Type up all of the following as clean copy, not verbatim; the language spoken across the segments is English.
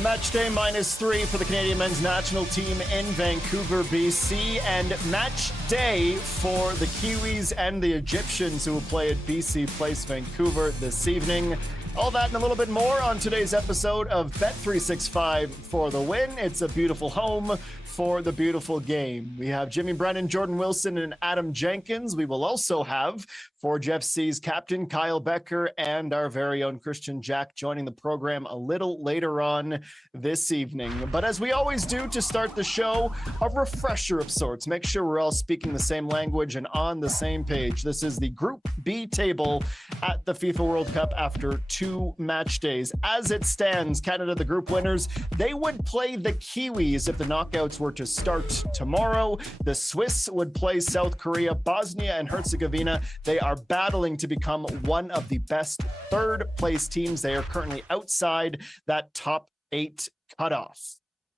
Match day -3 for the Canadian men's national team in Vancouver, BC, and match day for the Kiwis and the Egyptians who will play at BC Place, Vancouver this evening. All that and a little bit more on today's episode of Bet365 for the win. It's a beautiful home for the beautiful game. We have Jimmy Brennan, Jordan Wilson, and Adam Jenkins. We will also have Forge FC's captain Kyle Bekker and our very own Christian Jack joining the program a little later on this evening. But as we always do to start the show, a refresher of sorts. Make sure we're all speaking the same language and on the same page. This is the Group B table at the FIFA World Cup after 2 match days. As it stands, Canada, the group winners, they would play the Kiwis if the knockouts were to start tomorrow. The Swiss would play South Korea. Bosnia and Herzegovina, they are battling to become one of the best third-place teams. They are currently outside that top 8 cutoff.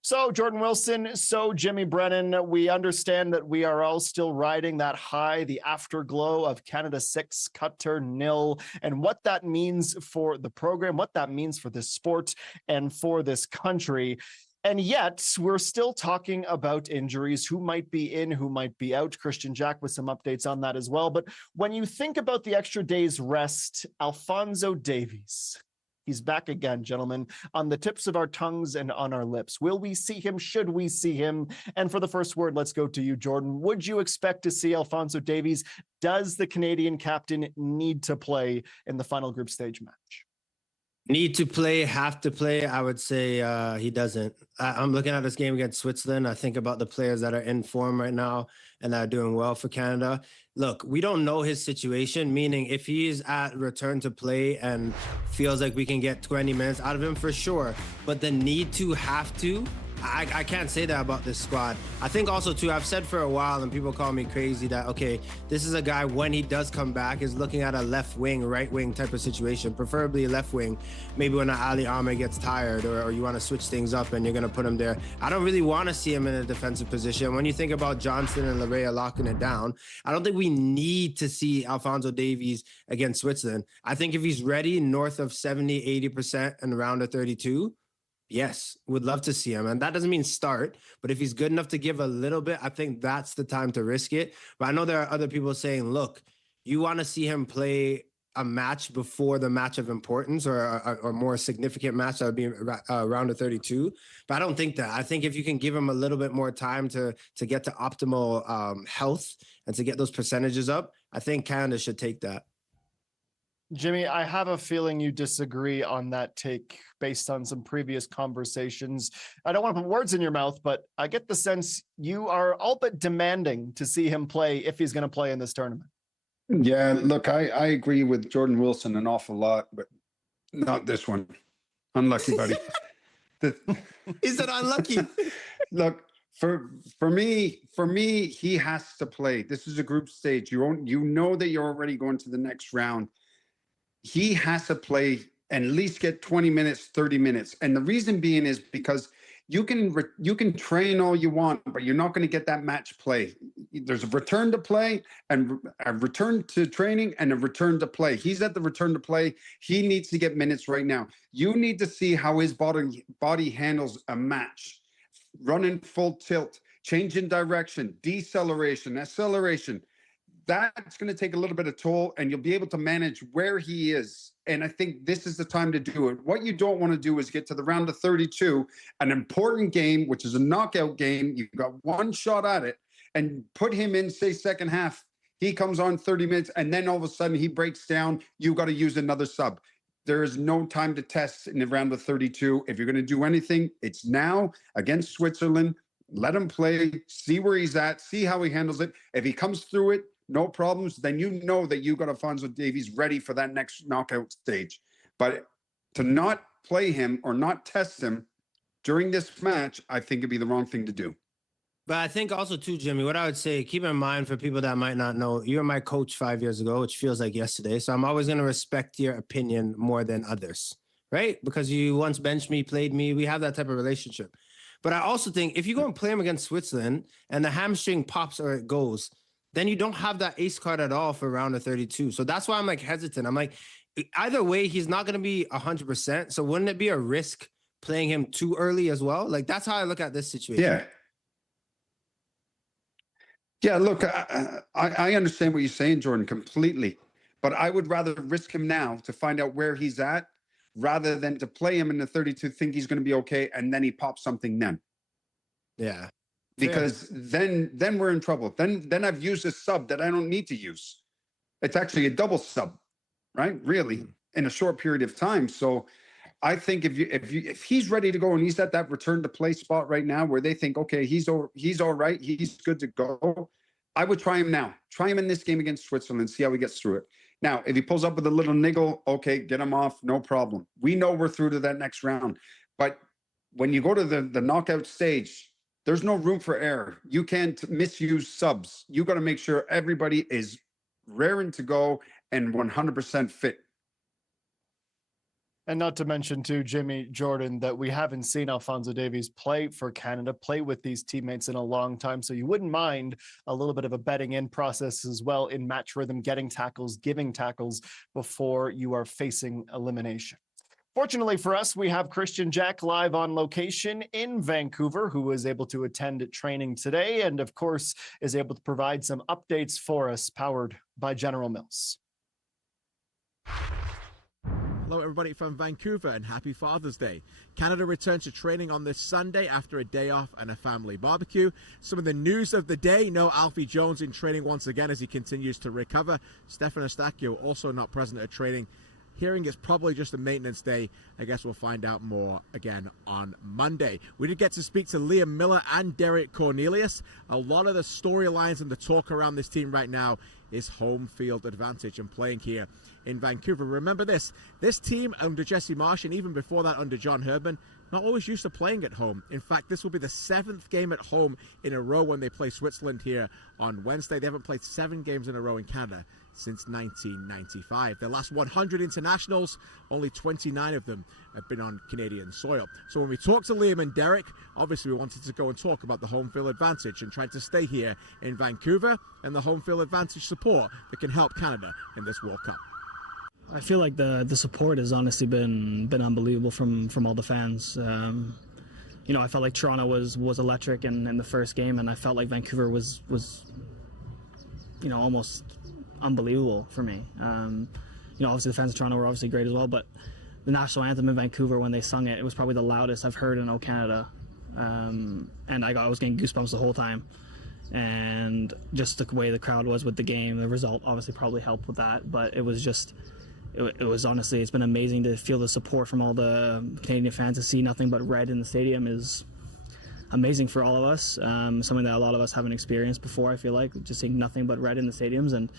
So, Jordan Wilson, so Jimmy Brennan, we understand that we are all still riding that high, the afterglow of Canada 6, Qatar 0, and what that means for the program, what that means for this sport and for this country. And yet, we're still talking about injuries, who might be in, who might be out. Christian Jack with some updates on that as well. But when you think about the extra day's rest, Alphonso Davies, he's back again, gentlemen, on the tips of our tongues and on our lips. Will we see him? Should we see him? And for the first word, let's go to you, Jordan. Would you expect to see Alphonso Davies? Does the Canadian captain need to play in the final group stage match? Need to play, have to play. I would say he doesn't. I'm looking at this game against Switzerland. I think about the players that are in form right now and are doing well for Canada. Look, we don't know his situation, meaning if he's at return to play and feels like we can get 20 minutes out of him, for sure. But the need to, have to, I can't say that about this squad. I think also, too, I've said for a while, and people call me crazy, that, okay, this is a guy, when he does come back, is looking at a left wing, right wing type of situation, preferably left wing. Maybe when Ali Ahmed gets tired or you want to switch things up and you're going to put him there. I don't really want to see him in a defensive position. When you think about Johnson and Larea locking it down, I don't think we need to see Alphonso Davies against Switzerland. I think if he's ready north of 70, 80% and around a 32, yes, would love to see him. And that doesn't mean start, but if he's good enough to give a little bit, I think that's the time to risk it. But I know there are other people saying, look, you want to see him play a match before the match of importance or a more significant match that would be around a 32. But I don't think that. I think if you can give him a little bit more time to get to optimal health and to get those percentages up, I think Canada should take that. Jimmy, I have a feeling you disagree on that take based on some previous conversations. I don't want to put words in your mouth, but I get the sense you are all but demanding to see him play if he's going to play in this tournament. Yeah, look, I agree with Jordan Wilson an awful lot, but not this one. Unlucky, buddy. Is it unlucky? Look, for me, he has to play. This is a group stage. You know that you're already going to the next round. He has to play and at least get 20 minutes, 30 minutes. And the reason being is because you can train all you want, but you're not going to get that match play. There's a return to play and a return to training and a return to play. He's at the return to play. He needs to get minutes right now. You need to see how his body handles a match. Running full tilt, change in direction, deceleration, acceleration. That's going to take a little bit of toll, and you'll be able to manage where he is. And I think this is the time to do it. What you don't want to do is get to the round of 32, an important game, which is a knockout game. You've got one shot at it, and put him in, say, second half. He comes on 30 minutes, and then all of a sudden he breaks down. You've got to use another sub. There is no time to test in the round of 32. If you're going to do anything, it's now against Switzerland. Let him play, see where he's at, see how he handles it. If he comes through it, no problems, then you know that you got Alphonso Davies ready for that next knockout stage. But to not play him or not test him during this match, I think it'd be the wrong thing to do. But I think also, too, Jimmy, what I would say, keep in mind for people that might not know, you were my coach 5 years ago, which feels like yesterday. So I'm always going to respect your opinion more than others, right? Because you once benched me, played me. We have that type of relationship. But I also think if you go and play him against Switzerland and the hamstring pops or it goes, then you don't have that ace card at all for round of 32. So that's why I'm like hesitant. I'm like, either way, he's not going to be 100%. So wouldn't it be a risk playing him too early as well. Like, that's how I look at this situation. Yeah. Yeah, look, I understand what you're saying, Jordan, completely. But I would rather risk him now to find out where he's at rather than to play him in the 32, think he's going to be okay, and then he pops something then. Yeah. Because then we're in trouble. Then I've used a sub that I don't need to use. It's actually a double sub, right? Really, in a short period of time. So I think if he's ready to go and he's at that return to play spot right now where they think, okay, he's all right, he's good to go, I would try him now. Try him in this game against Switzerland, see how he gets through it. Now, if he pulls up with a little niggle, okay, get him off, no problem. We know we're through to that next round. But when you go to the knockout stage, there's no room for error. You can't misuse subs. You got to make sure everybody is raring to go and 100% fit. And not to mention, too, Jimmy, Jordan, that we haven't seen Alphonso Davies play for Canada, play with these teammates in a long time. So you wouldn't mind a little bit of a betting in process as well in match rhythm, getting tackles, giving tackles before you are facing elimination. Fortunately for us, we have Christian Jack live on location in Vancouver, who was able to attend training today and, of course, is able to provide some updates for us, powered by General Mills. Hello everybody from Vancouver and happy Father's Day. Canada returns to training on this Sunday after a day off and a family barbecue. Some of the news of the day: no Alfie Jones in training once again as he continues to recover. Stefan Eustáquio also not present at training. Hearing it's probably just a maintenance day. I guess we'll find out more again on Monday. We did get to speak to Liam Miller and Derek Cornelius. A lot of the storylines and the talk around this team right now is home field advantage and playing here in Vancouver. Remember this team under Jesse Marsh and even before that under John Herdman, not always used to playing at home. In fact, this will be the 7th game at home in a row when they play Switzerland here on Wednesday. They haven't played 7 games in a row in Canada since 1995. Their last 100 internationals, only 29 of them have been on Canadian soil. So when we talked to Liam and Derek, obviously we wanted to go and talk about the home field advantage and try to stay here in Vancouver and the home field advantage support that can help Canada in this World Cup. I feel like the support has honestly been unbelievable from all the fans. I felt like Toronto was electric in the first game, and I felt like Vancouver was almost unbelievable for me. Obviously the fans of Toronto were obviously great as well, but the national anthem in Vancouver, when they sung it, it was probably the loudest I've heard in O Canada, and I was getting goosebumps the whole time. And just the way the crowd was with the game, the result obviously probably helped with that, but it was honestly, it's been amazing to feel the support from all the Canadian fans. To see nothing but red in the stadium is amazing for all of us, something that a lot of us haven't experienced before. I feel like just seeing nothing but red in the stadiums, and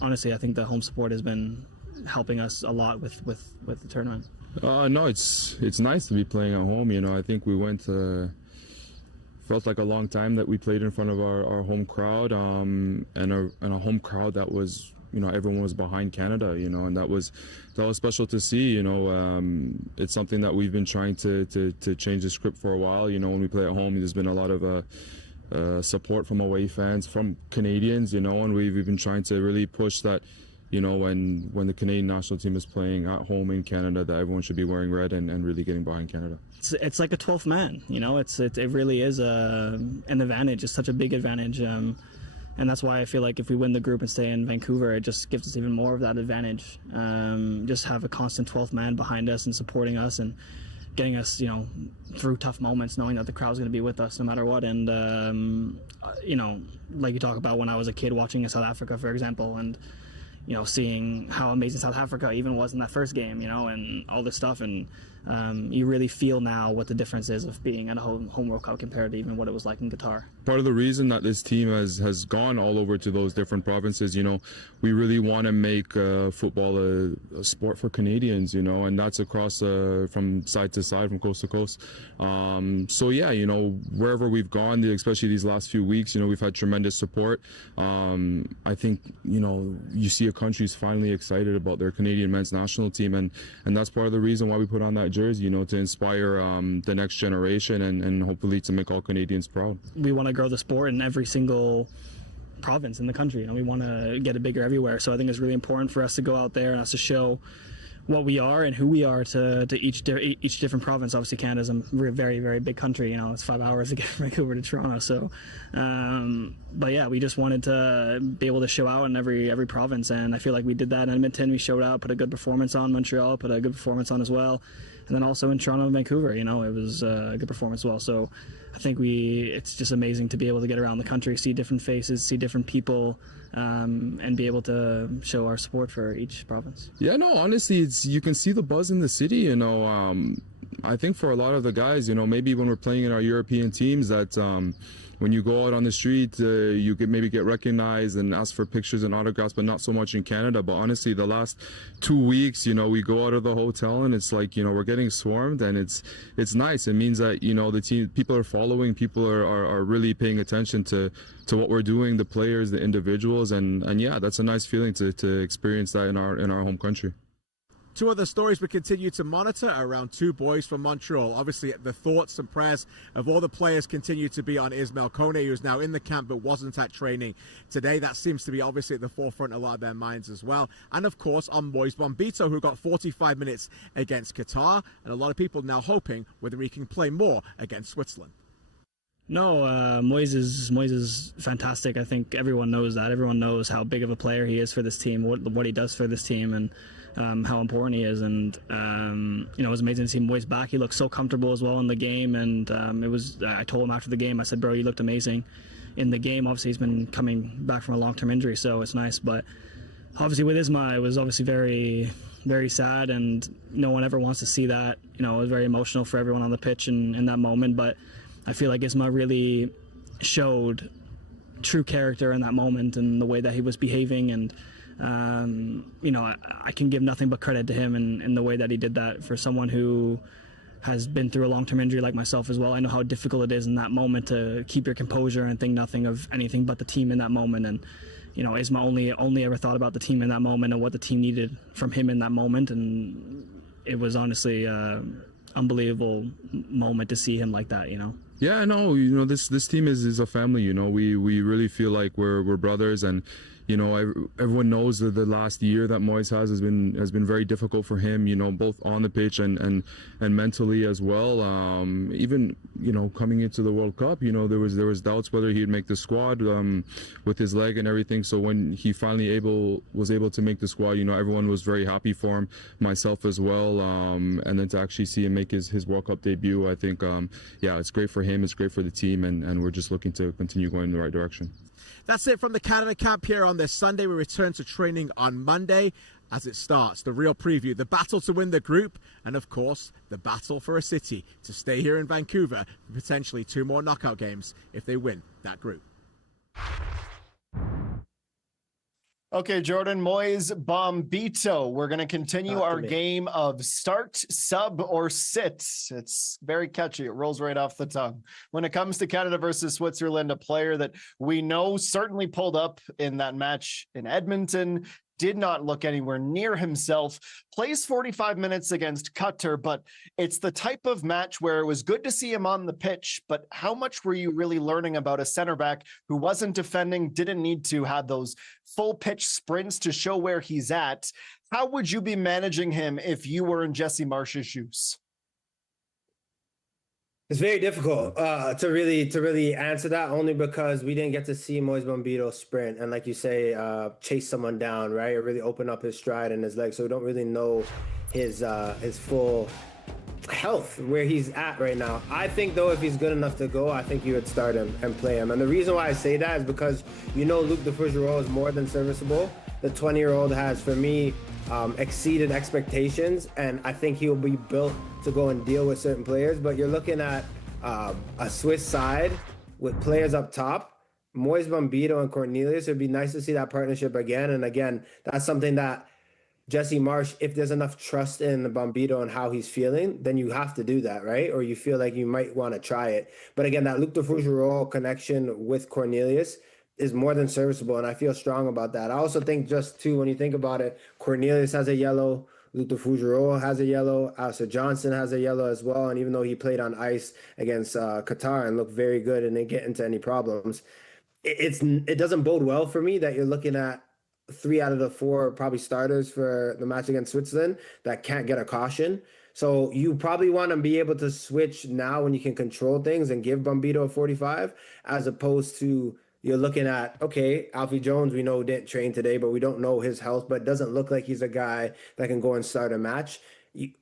honestly I think the home support has been helping us a lot with the tournament. No, it's nice to be playing at home. I think we went felt like a long time that we played in front of our home crowd, and a home crowd that was, everyone was behind Canada, and that was special to see. It's something that we've been trying to change the script for a while. When we play at home, there's been a lot of support from away fans, from Canadians, and we've been trying to really push that, when the Canadian national team is playing at home in Canada, that everyone should be wearing red and really getting behind Canada. It's like a 12th man, it really is an advantage. It's such a big advantage. And that's why I feel like if we win the group and stay in Vancouver, it just gives us even more of that advantage. Just have a constant 12th man behind us and supporting us and getting us, through tough moments, knowing that the crowd's going to be with us no matter what. And, like you talk about when I was a kid watching South Africa, for example, and, seeing how amazing South Africa even was in that first game, and all this stuff. And you really feel now what the difference is of being at a home World Cup compared to even what it was like in Qatar. Part of the reason that this team has gone all over to those different provinces, we really want to make football a sport for Canadians, and that's across from side to side, from coast to coast. So yeah, wherever we've gone, especially these last few weeks, we've had tremendous support. I think, you see a country's finally excited about their Canadian men's national team, and that's part of the reason why we put on that jersey, to inspire the next generation and hopefully to make all Canadians proud. We want to grow the sport in every single province in the country, we want to get it bigger everywhere. So I think it's really important for us to go out there and us to show what we are and who we are to each different province. Obviously, Canada's a very, very big country. You know, it's 5 hours to get from Vancouver to Toronto. So, but yeah, we just wanted to be able to show out in every province, and I feel like we did that in Edmonton. We showed out, put a good performance on. Montreal put a good performance on as well, and then also in Toronto and Vancouver. You know, it was a good performance as well. So, I think it's just amazing to be able to get around the country, see different faces, see different people, and be able to show our support for each province. Yeah, no, honestly, you can see the buzz in the city, you know. I think for a lot of the guys, you know, maybe when we're playing in our European teams, that when you go out on the street, you maybe get recognized and ask for pictures and autographs, but not so much in Canada. But honestly, the last 2 weeks, you know, we go out of the hotel and it's like, you know, we're getting swarmed, and it's nice. It means that, you know, the team, people are following, people are really paying attention to what we're doing, the players, the individuals, and yeah, that's a nice feeling to experience that in our home country. Two other stories we continue to monitor around two boys from Montreal. Obviously, the thoughts and prayers of all the players continue to be on Ismail Kone, who is now in the camp but wasn't at training today. That seems to be obviously at the forefront of a lot of their minds as well. And of course, on Moise Bombito, who got 45 minutes against Qatar, and a lot of people now hoping whether he can play more against Switzerland. No, Moise is fantastic. I think everyone knows that. Everyone knows how big of a player he is for this team, what he does for this team, and how important he is. And you know, it was amazing to see Moise back. He looked so comfortable as well in the game, and I told him after the game, I said, bro, you looked amazing in the game. Obviously, he's been coming back from a long-term injury, so it's nice. But obviously with Isma, it was obviously very, very sad, and no one ever wants to see that. You know, it was very emotional for everyone on the pitch in that moment, but I feel like Isma really showed true character in that moment and the way that he was behaving. And, you know, I can give nothing but credit to him in the way that he did that. For someone who has been through a long-term injury like myself as well, I know how difficult it is in that moment to keep your composure and think nothing of anything but the team in that moment. And, you know, Isma only ever thought about the team in that moment and what the team needed from him in that moment. And it was honestly unbelievable moment to see him like that, you know. Yeah, no, you know, this team is a family. You know, we really feel like we're brothers, and you know, everyone knows that the last year that Moise has been very difficult for him. You know, both on the pitch and mentally as well. Even, you know, coming into the World Cup, you know, there was doubts whether he'd make the squad with his leg and everything. So when he finally was able to make the squad, you know, everyone was very happy for him, myself as well. And then to actually see him make his World Cup debut, I think, yeah, it's great for him, it's great for the team, and we're just looking to continue going in the right direction. That's it from the Canada camp here on this Sunday. We return to training on Monday as it starts. The real preview, the battle to win the group, and of course, the battle for a city to stay here in Vancouver for potentially 2 more knockout games if they win that group. Okay, Jordan, Moise Bombito. We're going to continue our game of start, sub, or sit. It's very catchy. It rolls right off the tongue. When it comes to Canada versus Switzerland, a player that we know certainly pulled up in that match in Edmonton, did not look anywhere near himself, plays 45 minutes against Qatar, but it's the type of match where it was good to see him on the pitch, but how much were you really learning about a center back who wasn't defending, didn't need to have those full pitch sprints to show where he's at? How would you be managing him if you were in Jesse Marsh's shoes? It's very difficult to really answer that, only because we didn't get to see Moise Bombito sprint and, like you say, chase someone down, right? Or really open up his stride and his legs. So we don't really know his full health, where he's at right now. I think, though, if he's good enough to go, I think you would start him and play him. And the reason why I say that is because, you know, Luc de Fougereau is more than serviceable. The 20-year-old has, for me, exceeded expectations, and I think he'll be built to go and deal with certain players. But you're looking at a Swiss side with players up top, Moise Bombito and Cornelius. It'd be nice to see that partnership again. And again, that's something that Jesse Marsh, if there's enough trust in the Bombito and how he's feeling, then you have to do that, right? Or you feel like you might want to try it. But again, that Luc de Fougereau connection with Cornelius is more than serviceable, and I feel strong about that. I also think, just too, when you think about it, Cornelius has a yellow, Luc de Fougereau has a yellow, Alistair Johnson has a yellow as well, and even though he played on ice against Qatar and looked very good and didn't get into any problems, it doesn't bode well for me that you're looking at 3 out of the 4 probably starters for the match against Switzerland that can't get a caution. So you probably want to be able to switch now when you can control things and give Bombito a 45, as opposed to you're looking at, okay, Alfie Jones, we know didn't train today, but we don't know his health, but it doesn't look like he's a guy that can go and start a match.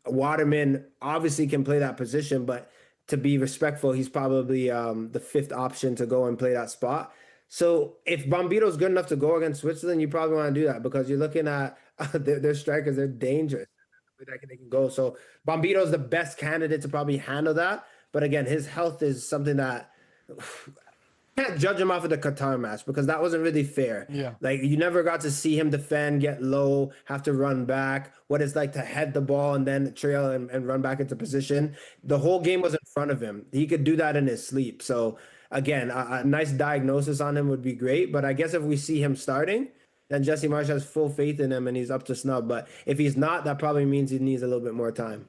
Waterman obviously can play that position, but to be respectful, he's probably the 5th option to go and play that spot. So if Bombito's good enough to go against Switzerland, you probably want to do that, because you're looking at their strikers, they're dangerous. They can go. So Bombito's the best candidate to probably handle that. But again, his health is something that can't judge him off of the Qatar match, because that wasn't really fair. Yeah. Like, you never got to see him defend, get low, have to run back, what it's like to head the ball and then trail and run back into position. The whole game was in front of him. He could do that in his sleep. So again, a nice diagnosis on him would be great. But I guess if we see him starting, then Jesse Marsch has full faith in him and he's up to snub. But if he's not, that probably means he needs a little bit more time.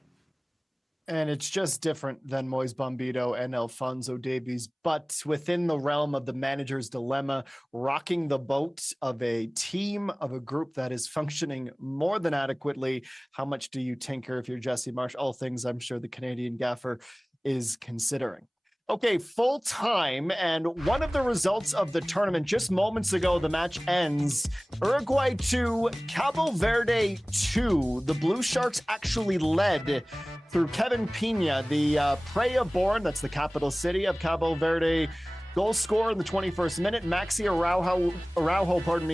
And it's just different than Moise Bombito and Alphonso Davies, but within the realm of the manager's dilemma, rocking the boat of a team, of a group that is functioning more than adequately. How much do you tinker if you're Jesse Marsch? All things I'm sure the Canadian gaffer is considering. Okay, full time, and one of the results of the tournament, just moments ago, the match ends. Uruguay 2, Cabo Verde 2. The Blue Sharks actually led through Kevin Pina, the Praia-born, that's the capital city of Cabo Verde, goal scorer in the 21st minute. Maxi Araujo,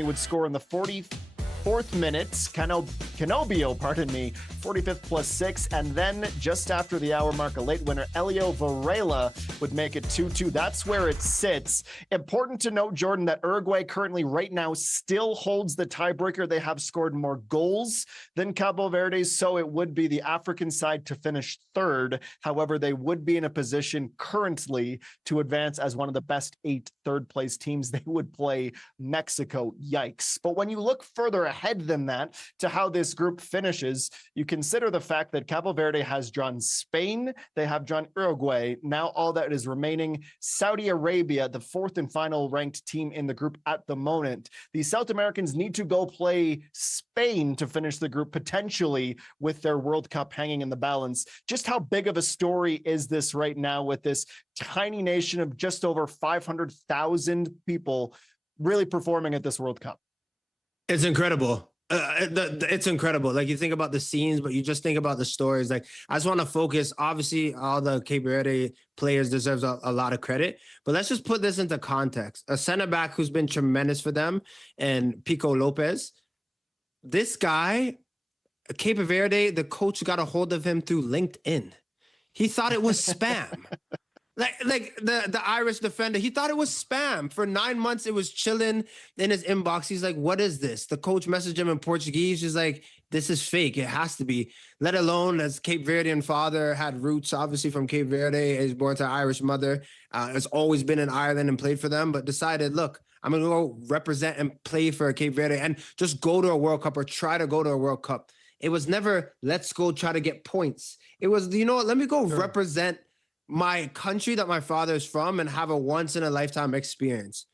would score in the 44th minute. Canobio, 45th plus 6. And then just after the hour mark, a late winner, Elio Varela, would make it 2-2. That's where it sits. Important to note, Jordan, that Uruguay currently right now still holds the tiebreaker. They have scored more goals than Cabo Verde, so it would be the African side to finish 3rd. However, they would be in a position currently to advance as one of the best 8 third-place teams. They would play Mexico. Yikes. But when you look further ahead than that to how this group finishes, you consider the fact that Cabo Verde has drawn Spain, they have drawn Uruguay. Now all that is remaining, Saudi Arabia, the 4th and final ranked team in the group at the moment. The South Americans need to go play Spain to finish the group, potentially with their World Cup hanging in the balance. Just how big of a story is this right now with this tiny nation of just over 500,000 people really performing at this World Cup? It's incredible. It's incredible. Like, you think about the scenes, but you just think about the stories. Like, I just want to focus. Obviously, all the Cape Verde players deserves a lot of credit, but let's just put this into context. A center back who's been tremendous for them, and Pico Lopez. This guy, Cape Verde, the coach got a hold of him through LinkedIn. He thought it was spam. Like the Irish defender, he thought it was spam. For 9 months, it was chilling in his inbox. He's like, what is this? The coach messaged him in Portuguese. He's like, this is fake. It has to be. Let alone, as Cape Verdean father, had roots, obviously, from Cape Verde. He's born to an Irish mother. Has always been in Ireland and played for them, but decided, look, I'm going to go represent and play for Cape Verde and just go to a World Cup or try to go to a World Cup. It was never, let's go try to get points. It was, you know what, let me go represent my country that my father is from and have a once-in-a-lifetime experience.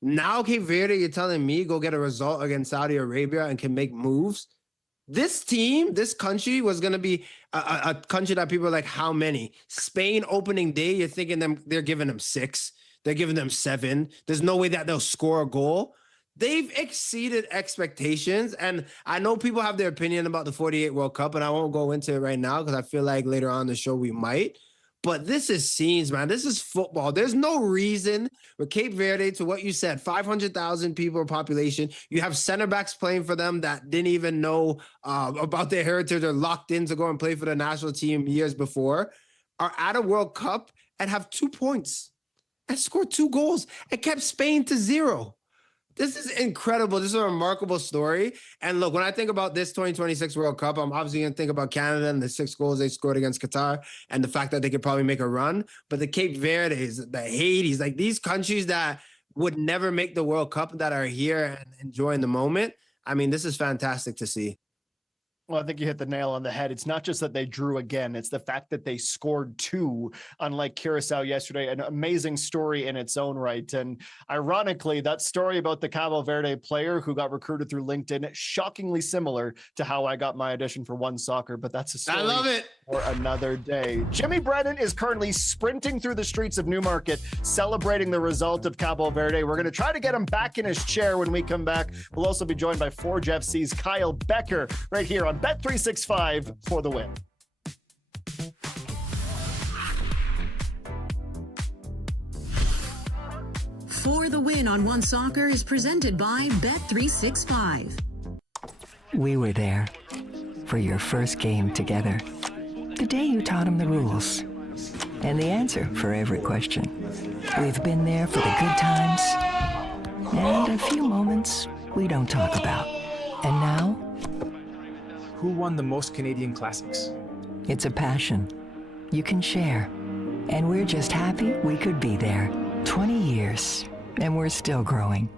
Now, Cape Verde, you're telling me go get a result against Saudi Arabia and can make moves? This team, this country was going to be a country that people are like, how many? Spain opening day, you're thinking they're giving them 6. They're giving them 7. There's no way that they'll score a goal. They've exceeded expectations. And I know people have their opinion about the 48 World Cup, and I won't go into it right now because I feel like later on in the show we might. But this is scenes, man. This is football. There's no reason with Cape Verde, to what you said, 500,000 people population. You have center backs playing for them that didn't even know about their heritage or locked in to go and play for the national team years before, are at a World Cup and have 2 points and scored 2 goals and kept Spain to 0. This is incredible. This is a remarkable story. And look, when I think about this 2026 World Cup, I'm obviously going to think about Canada and the 6 goals they scored against Qatar and the fact that they could probably make a run. But the Cape Verdes, the Hades, like these countries that would never make the World Cup that are here and enjoying the moment. I mean, this is fantastic to see. Well, I think you hit the nail on the head. It's not just that they drew again. It's the fact that they scored 2, unlike Curacao yesterday. An amazing story in its own right. And ironically, that story about the Cabo Verde player who got recruited through LinkedIn, shockingly similar to how I got my audition for One Soccer, but that's a story. I love it. For another day. Jimmy Brennan is currently sprinting through the streets of Newmarket, celebrating the result of Cabo Verde. We're going to try to get him back in his chair when we come back. We'll also be joined by Forge FC's Kyle Bekker right here on Bet365 for the win. For the Win on One Soccer is presented by Bet365. We were there for your first game together. The day you taught him the rules and the answer for every question. We've been there for the good times and a few moments we don't talk about. And now, who won the most Canadian Classics? it's a passion you can share. And we're just happy we could be there. 20 years, and we're still growing.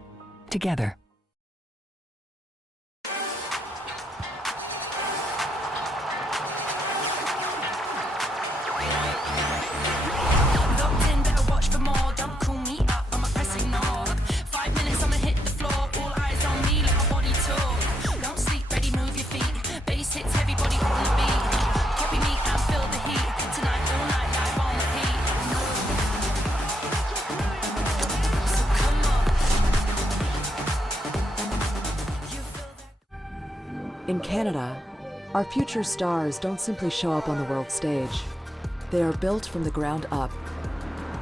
Together. In Canada, our future stars don't simply show up on the world stage. They are built from the ground up,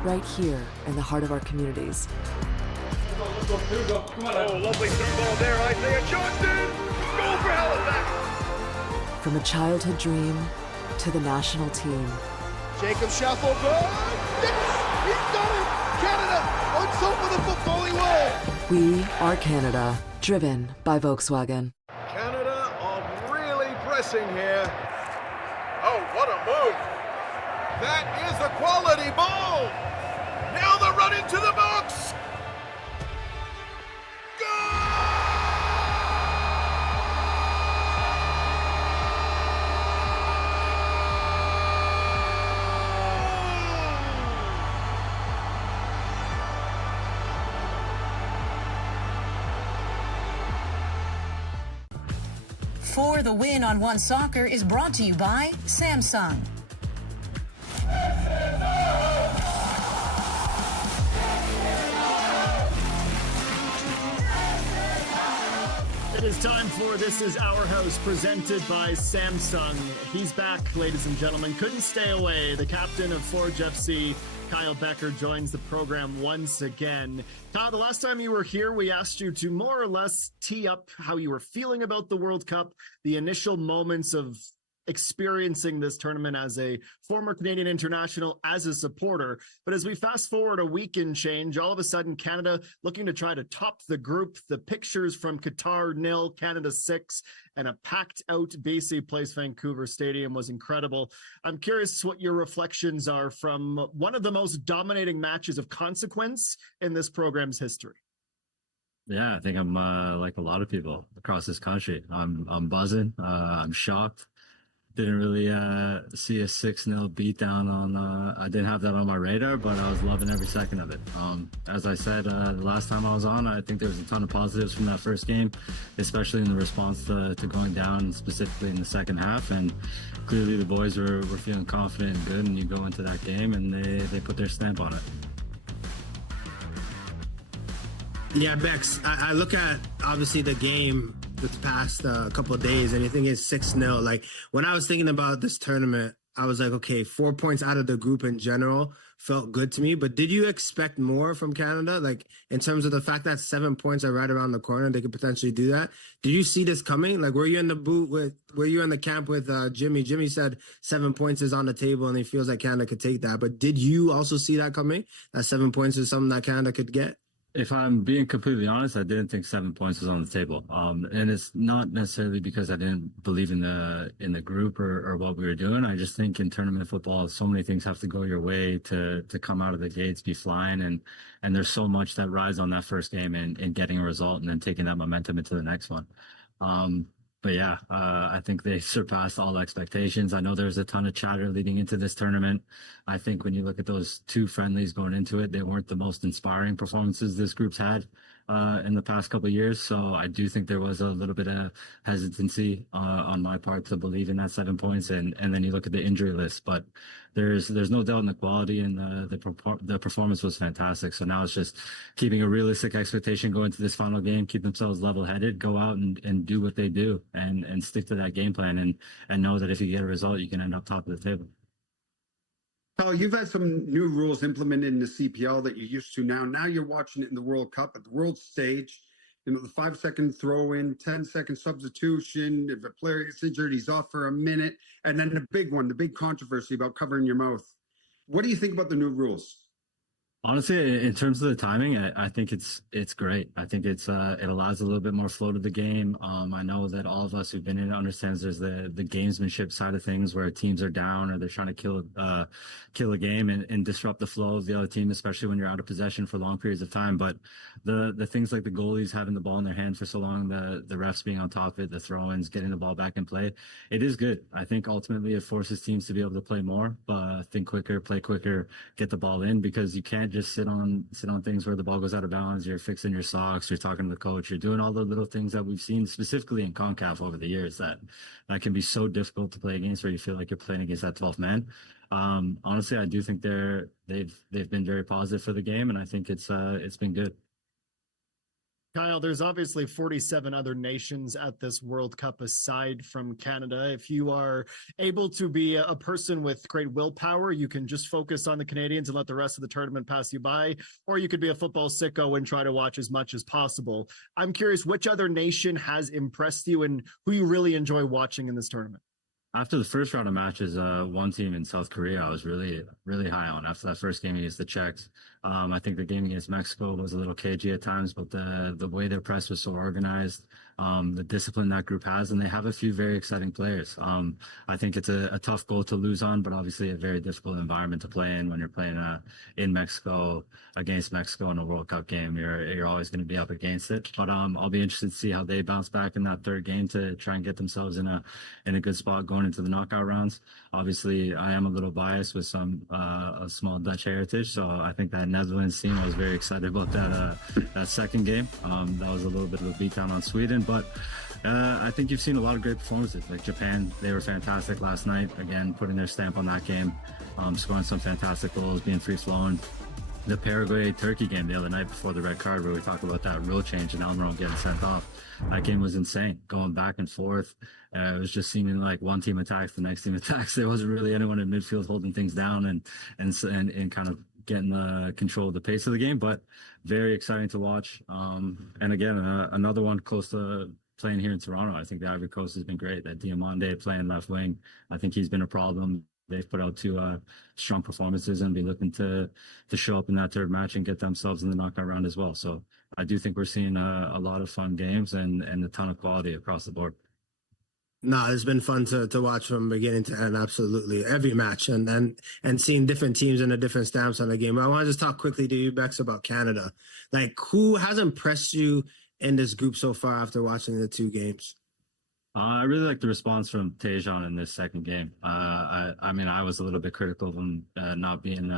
right here in the heart of our communities. Come on. Oh, lovely through ball there, Isaiah Johnson! Goal for Halifax! From a childhood dream to the national team. Jacob Shuffle, good! Yes! He's done it! Canada on top of the footballing world! We are Canada, driven by Volkswagen. Canada are really pressing here. Oh, what a move! That is a quality ball! Now the run into the box! For the Win on One Soccer is brought to you by Samsung. It is time for This Is Our House, presented by Samsung. He's back, ladies and gentlemen. Couldn't stay away. The captain of Forge FC, Kyle Bekker, joins the program once again. Kyle, the last time you were here, we asked you to more or less tee up how you were feeling about the World Cup, the initial moments of experiencing this tournament as a former Canadian international, as a supporter. But as we fast forward a week and change, all of a sudden Canada looking to try to top the group. The pictures from Qatar 0, Canada 6, and a packed out BC Place Vancouver Stadium was incredible. I'm curious what your reflections are from one of the most dominating matches of consequence in this program's history. Yeah, I think I'm like a lot of people across this country. I'm buzzing. I'm shocked. Didn't really see a 6-0 beatdown on. I didn't have that on my radar, but I was loving every second of it. As I said the last time I was on, I think there was a ton of positives from that first game, especially in the response to going down, specifically in the second half. And clearly the boys were feeling confident and good, and you go into that game and they put their stamp on it. Yeah, Bex, I look at obviously the game this past couple of days, and you think it's 6-0. Like, when I was thinking about this tournament, I was like, okay, 4 points out of the group in general felt good to me. But did you expect more from Canada? Like, in terms of the fact that 7 points are right around the corner, they could potentially do that. Did you see this coming? Like, were you in the camp with Jimmy? Jimmy said 7 points is on the table and he feels like Canada could take that. But did you also see that coming? That 7 points is something that Canada could get? If I'm being completely honest, I didn't think 7 points was on the table. And it's not necessarily because I didn't believe in the group or what we were doing. I just think in tournament football, so many things have to go your way to come out of the gates, be flying. And there's so much that rides on that first game and getting a result and then taking that momentum into the next one. yeah, I think they surpassed all expectations. I know there's a ton of chatter leading into this tournament. I think when you look at those two friendlies going into it, they weren't the most inspiring performances this group's had in the past couple of years. So I do think there was a little bit of hesitancy on my part to believe in that 7 points. And then you look at the injury list, but there's no doubt in the quality, and the performance was fantastic. So now it's just keeping a realistic expectation going into this final game, keep themselves level headed, go out and do what they do, and stick to that game plan, and know that if you get a result, you can end up top of the table. Kyle, you've had some new rules implemented in the CPL that you're used to now. Now you're watching it in the World Cup at the world stage. You know, the 5-second throw in, 10-second substitution. If a player gets injured, he's off for a minute. And then the big one, the big controversy about covering your mouth. What do you think about the new rules? Honestly, in terms of the timing, I think it's great. I think it allows a little bit more flow to the game. I know that all of us who've been in it understands there's the gamesmanship side of things where teams are down or they're trying to kill a game and disrupt the flow of the other team, especially when you're out of possession for long periods of time. But the things like the goalies having the ball in their hand for so long, the refs being on top of it, the throw-ins, getting the ball back in play, it is good. I think ultimately it forces teams to be able to play more, think quicker, play quicker, get the ball in, because you can't just sit on things where the ball goes out of bounds. You're fixing your socks, you're talking to the coach, you're doing all the little things that we've seen specifically in CONCACAF over the years that can be so difficult to play against, where you feel like you're playing against that 12th man. Honestly, I do think they've been very positive for the game, and I think it's been good. Kyle, there's obviously 47 other nations at this World Cup aside from Canada. If you are able to be a person with great willpower, you can just focus on the Canadians and let the rest of the tournament pass you by, or you could be a football sicko and try to watch as much as possible. I'm curious, which other nation has impressed you and who you really enjoy watching in this tournament? After the first round of matches, one team in South Korea I was really, really high on. After that first game against the Czechs, I think the game against Mexico was a little cagey at times, but the way their press was so organized, the discipline that group has, and they have a few very exciting players. I think it's a tough goal to lose on, but obviously a very difficult environment to play in when you're playing in Mexico against Mexico in a World Cup game. You're always going to be up against it. But I'll be interested to see how they bounce back in that third game to try and get themselves in a good spot going into the knockout rounds. Obviously, I am a little biased with a small Dutch heritage, so I think that Netherlands team, I was very excited about that second game. That was a little bit of a beatdown on Sweden, but I think you've seen a lot of great performances. Like Japan, they were fantastic last night. Again, putting their stamp on that game, scoring some fantastic goals, being free-flowing. The Paraguay-Turkey game the other night before the red card, where we talked about that rule change and Almiron getting sent off. That game was insane, going back and forth. It was just seeming like one team attacks, the next team attacks. There wasn't really anyone in midfield holding things down and kind of getting the control of the pace of the game, but very exciting to watch. And again, another one close to playing here in Toronto. I think the Ivory Coast has been great. That Diomande playing left wing, I think he's been a problem. They've put out two strong performances and be looking to show up in that third match and get themselves in the knockout round as well. So I do think we're seeing a lot of fun games and a ton of quality across the board. No, it's been fun to watch from beginning to end, absolutely. Every match and seeing different teams and the different stamps on the game. I want to just talk quickly to you, Bex, about Canada. Like, who has impressed you in this group so far after watching the two games? I really like the response from Tejan in this second game. I mean, I was a little bit critical of him not being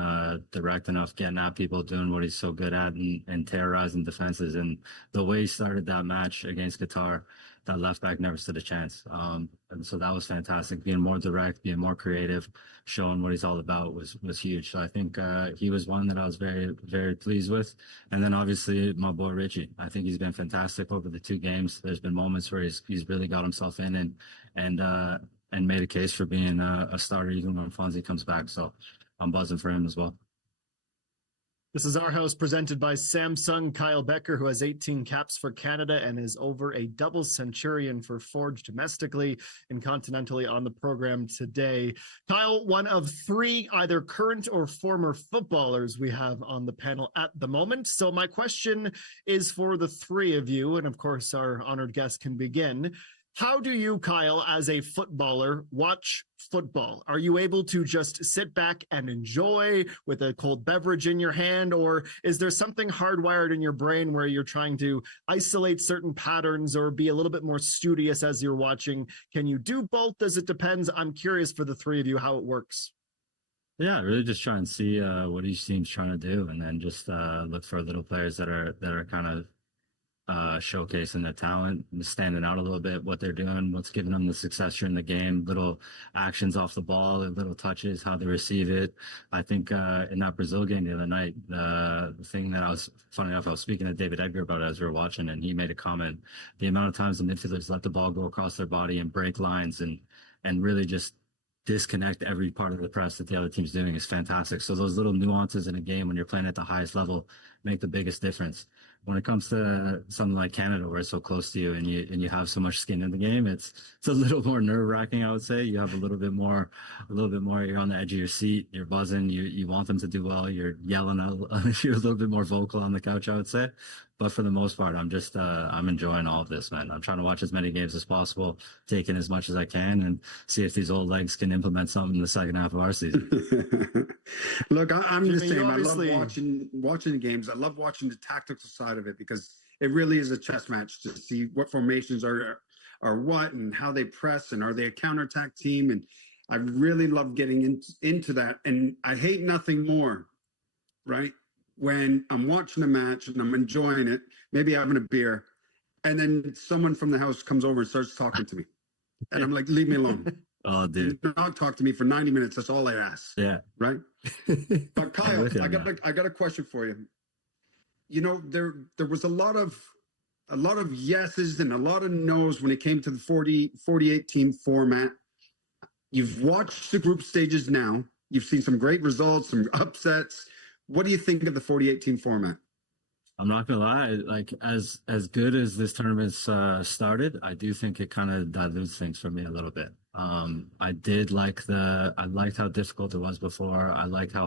direct enough, getting at people, doing what he's so good at, and terrorizing defenses. And the way he started that match against Qatar, that left back never stood a chance. And so that was fantastic. Being more direct, being more creative, showing what he's all about was huge. So I think he was one that I was very, very pleased with. And then obviously my boy Richie. I think he's been fantastic over the two games. There's been moments where he's really got himself in and made a case for being a starter even when Fonzie comes back. So I'm buzzing for him as well. This is Our House, presented by Samsung. Kyle Bekker, who has 18 caps for Canada and is over a double centurion for Forge domestically and continentally on the program today. Kyle, one of three either current or former footballers we have on the panel at the moment. So my question is for the three of you, and of course our honored guest can begin. How do you, Kyle, as a footballer, watch football? Are you able to just sit back and enjoy with a cold beverage in your hand, or is there something hardwired in your brain where you're trying to isolate certain patterns or be a little bit more studious as you're watching? Can you do both? Does it depend? I'm curious for the three of you how it works. Yeah, really just try and see what each team's trying to do, and then just look for little players that are kind of showcasing their talent, standing out a little bit, what they're doing, what's giving them the success during the game, little actions off the ball, little touches, how they receive it. I think in that Brazil game the other night, the thing that funny enough, I was speaking to David Edgar about it as we were watching, and he made a comment. The amount of times the midfielders let the ball go across their body and break lines and really just disconnect every part of the press that the other team's doing is fantastic. So those little nuances in a game when you're playing at the highest level make the biggest difference. When it comes to something like Canada, where it's so close to you and you have so much skin in the game, it's a little more nerve wracking, I would say. You have a little bit more, you're on the edge of your seat, you're buzzing, you want them to do well, you're yelling out, you're a little bit more vocal on the couch, I would say. But for the most part, I'm enjoying all of this, man. I'm trying to watch as many games as possible, take in as much as I can, and see if these old legs can implement something in the second half of our season. Look, I'm the same. I love watching the games. I love watching the tactical side of it because it really is a chess match to see what formations are what and how they press and are they a counterattack team. And I really love getting into that. And I hate nothing more, right? When I'm watching a match and I'm enjoying it, maybe having a beer, and then someone from the house comes over and starts talking to me. And I'm like, leave me alone. Oh, dude. Do not talk to me for 90 minutes. That's all I ask. Yeah. Right? But Kyle, I got a question for you. You know, there was a lot of yeses and a lot of no's when it came to the 48 team format. You've watched the group stages now. You've seen some great results, some upsets. What do you think of the 48 team format? I'm not gonna lie, like as good as this tournament's started, I do think it kind of dilutes things for me a little bit. I liked how difficult it was before. I liked how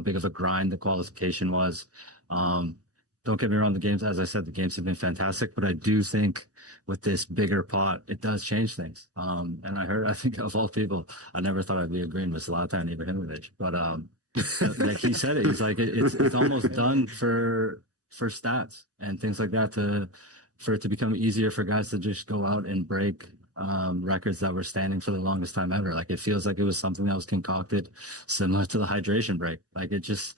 big of a grind the qualification was. Don't get me wrong, the games, as I said, the games have been fantastic, but I do think with this bigger pot, it does change things. And I think of all people, I never thought I'd be agreeing with Zlatan Ibrahimovic, but like he said it, he's like, it's almost done for stats and things like that for it to become easier for guys to just go out and break records that were standing for the longest time ever. Like it feels like it was something that was concocted similar to the hydration break. Like it's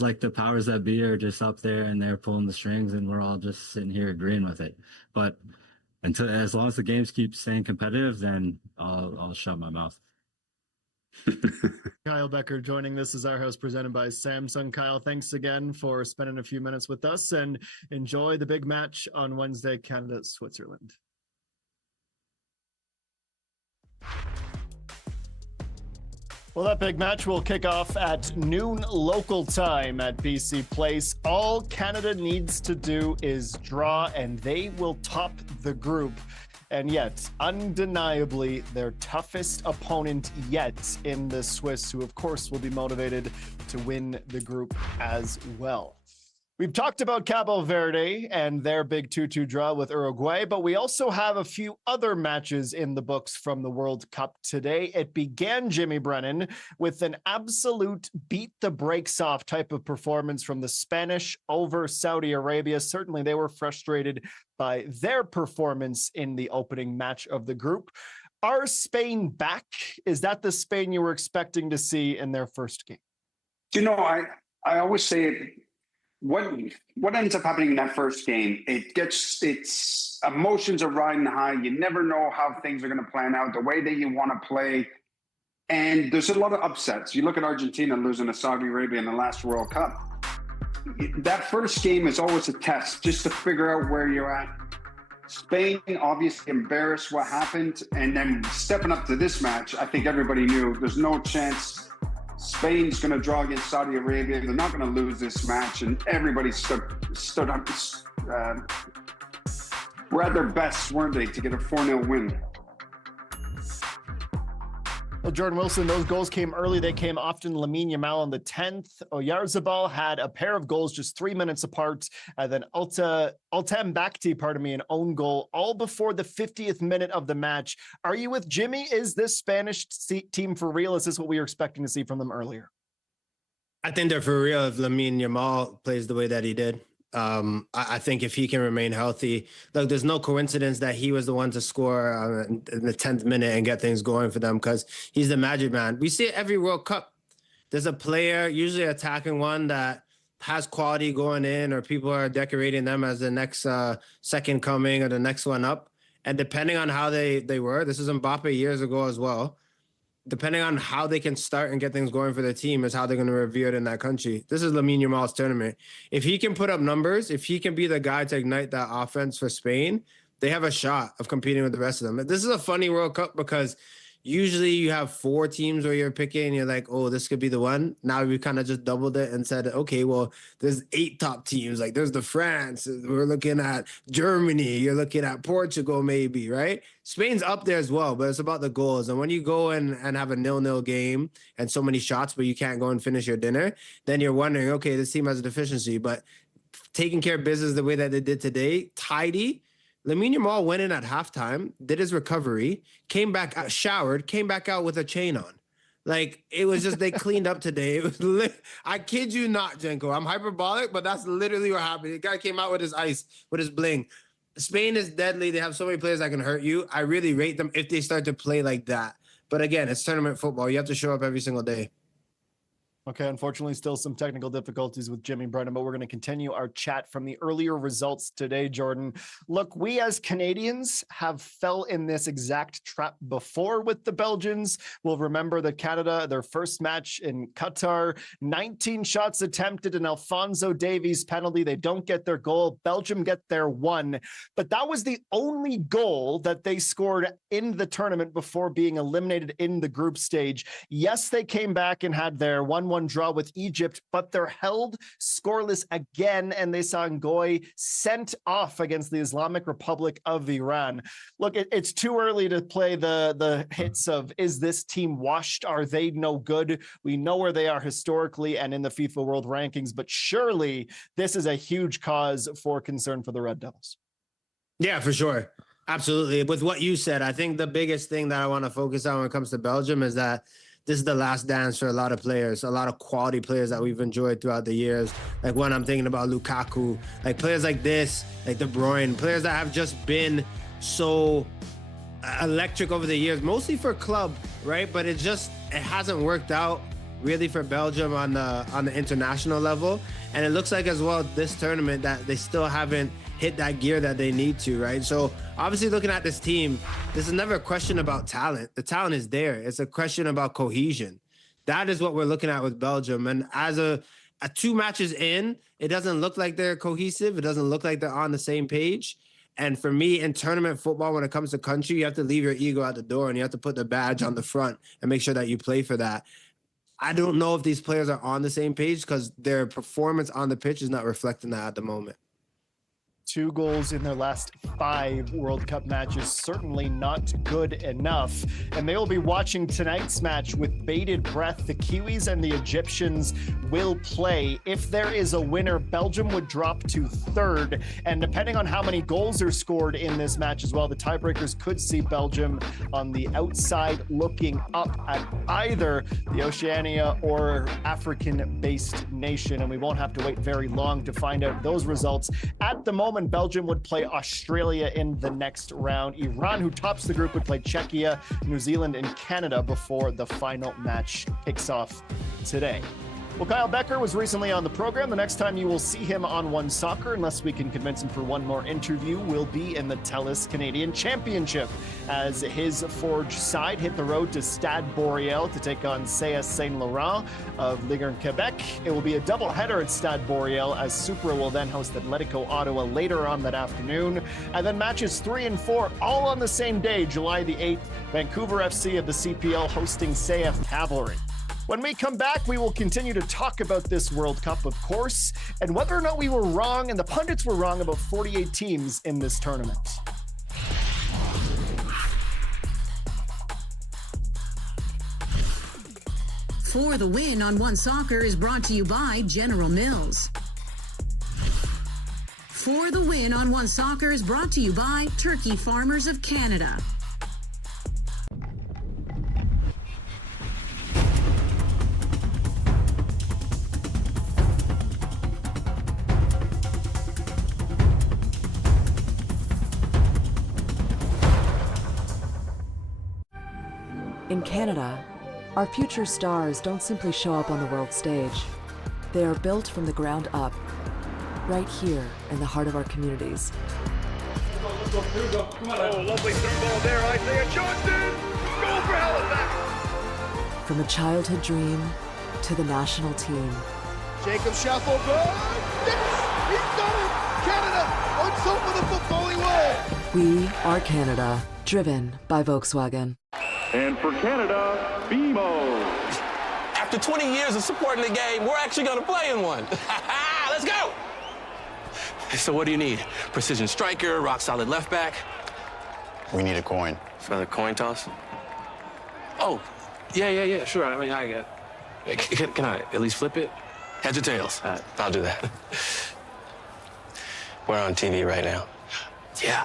like the powers that be are just up there and they're pulling the strings and we're all just sitting here agreeing with it. But as long as the games keep staying competitive, then I'll shut my mouth. Kyle Bekker joining This Is Our House, presented by Samsung. Kyle, thanks again for spending a few minutes with us, and enjoy the big match on Wednesday, Canada, Switzerland. Well, that big match will kick off at noon local time at BC Place. All Canada needs to do is draw, and they will top the group. And yet, undeniably, their toughest opponent yet in the Swiss, who, of course, will be motivated to win the group as well. We've talked about Cabo Verde and their big 2-2 draw with Uruguay, but we also have a few other matches in the books from the World Cup today. It began, Jimmy Brennan, with an absolute beat-the-brakes-off type of performance from the Spanish over Saudi Arabia. Certainly, they were frustrated by their performance in the opening match of the group. Are Spain back? Is that the Spain you were expecting to see in their first game? You know, I always say what ends up happening in that first game, it's emotions are riding high. You never know how things are going to plan out, the way that you want to play. And there's a lot of upsets. You look at Argentina losing to Saudi Arabia in the last World Cup. That first game is always a test just to figure out where you're at. Spain obviously embarrassed what happened. And then stepping up to this match, I think everybody knew there's no chance Spain's going to draw against Saudi Arabia. They're not going to lose this match, and everybody stood up, were at their best, weren't they, to get a 4-0 win? Well, Jordan Wilson, those goals came early. They came often. Lamine Yamal on the 10th. Oyarzabal had a pair of goals just 3 minutes apart. And then Altem Bakhti, an own goal, all before the 50th minute of the match. Are you with Jimmy? Is this Spanish team for real? Is this what we were expecting to see from them earlier? I think they're for real if Lamine Yamal plays the way that he did. I think if he can remain healthy, look, there's no coincidence that he was the one to score in the 10th minute and get things going for them because he's the magic man. We see it every World Cup. There's a player, usually attacking one, that has quality going in, or people are decorating them as the next second coming or the next one up. And depending on how they were, this is Mbappe years ago as well, depending on how they can start and get things going for their team is how they're going to review it in that country. This is Lamine Yamal's tournament. If he can put up numbers, if he can be the guy to ignite that offense for Spain, they have a shot of competing with the rest of them. This is a funny World Cup because usually you have 4 teams where you're picking and you're like, oh, this could be the one. Now we kind of just doubled it and said, okay, well, there's 8 top teams. Like there's the France. We're looking at Germany. You're looking at Portugal maybe, right? Spain's up there as well, but it's about the goals. And when you go and have a 0-0 game and so many shots, but you can't go and finish your dinner, then you're wondering, okay, this team has a deficiency. But taking care of business the way that they did today, tidy. Lamine Yamal went in at halftime, did his recovery, came back out, showered, came back out with a chain on. Like, it was just, they cleaned up today. It was I kid you not, Jenko. I'm hyperbolic, but that's literally what happened. The guy came out with his ice, with his bling. Spain is deadly. They have so many players that can hurt you. I really rate them if they start to play like that. But again, it's tournament football. You have to show up every single day. Okay, unfortunately, still some technical difficulties with Jimmy Brennan, but we're going to continue our chat from the earlier results today, Jordan. Look, we as Canadians have fell in this exact trap before with the Belgians. We'll remember that Canada, their first match in Qatar, 19 shots attempted, an Alphonso Davies penalty. They don't get their goal. Belgium get their one. But that was the only goal that they scored in the tournament before being eliminated in the group stage. Yes, they came back and had their 1-1 draw with Egypt, but they're held scoreless again, and they saw Ngoy sent off against the Islamic Republic of Iran. Look, it's too early to play the hits of, is this team washed? Are they no good? We know where they are historically and in the FIFA World Rankings, but surely this is a huge cause for concern for the Red Devils. Yeah, for sure. Absolutely. With what you said, I think the biggest thing that I want to focus on when it comes to Belgium is that this is the last dance for a lot of players, a lot of quality players that we've enjoyed throughout the years. Like when I'm thinking about Lukaku, like players like this, like De Bruyne, players that have just been so electric over the years, mostly for club, right? But it hasn't worked out really for Belgium on the international level. And it looks like as well this tournament that they still haven't hit that gear that they need to, right? So obviously looking at this team, this is never a question about talent. The talent is there. It's a question about cohesion. That is what we're looking at with Belgium. And as a 2 matches in, it doesn't look like they're cohesive. It doesn't look like they're on the same page. And for me, in tournament football, when it comes to country, you have to leave your ego at the door and you have to put the badge on the front and make sure that you play for that. I don't know if these players are on the same page because their performance on the pitch is not reflecting that at the moment. 2 goals in their last 5 World Cup matches, certainly not good enough. And they will be watching tonight's match with bated breath. The Kiwis and the Egyptians will play. If there is a winner, Belgium would drop to 3rd. And depending on how many goals are scored in this match as well, the tiebreakers could see Belgium on the outside looking up at either the Oceania or African-based nation. And we won't have to wait very long to find out those results. At the moment, Belgium would play Australia in the next round. Iran, who tops the group, would play Czechia, New Zealand, and Canada before the final match kicks off today. Well, Kyle Bekker was recently on the program. The next time you will see him on One Soccer, unless we can convince him for one more interview, will be in the TELUS Canadian Championship, as his Forge side hit the road to Stade Boreal to take on CS Saint Laurent of Ligue 1 Quebec. It will be a doubleheader at Stade Boreal, as Supra will then host Atletico Ottawa later on that afternoon. And then matches 3 and 4, all on the same day, July the 8th, Vancouver FC of the CPL hosting CF Cavalry. When we come back, we will continue to talk about this World Cup, of course, and whether or not we were wrong and the pundits were wrong about 48 teams in this tournament. For the Win on One Soccer is brought to you by General Mills. For the Win on One Soccer is brought to you by Turkey Farmers of Canada. In Canada, our future stars don't simply show up on the world stage. They are built from the ground up, right here in the heart of our communities. Oh, lovely through ball there, Isaiah Johnson! Goal for Halifax! From a childhood dream to the national team. Jacob Shuffle, yes! He's done it! Canada on top of the footballing world! We are Canada, driven by Volkswagen. And for Canada, BMO. After 20 years of supporting the game, we're actually going to play in one. Let's go! So what do you need? Precision striker, rock solid left back? We need a coin. For the coin toss? Oh, yeah, sure. I mean, I get it. Can I at least flip it? Heads or tails? I'll do that. We're on TV right now. Yeah.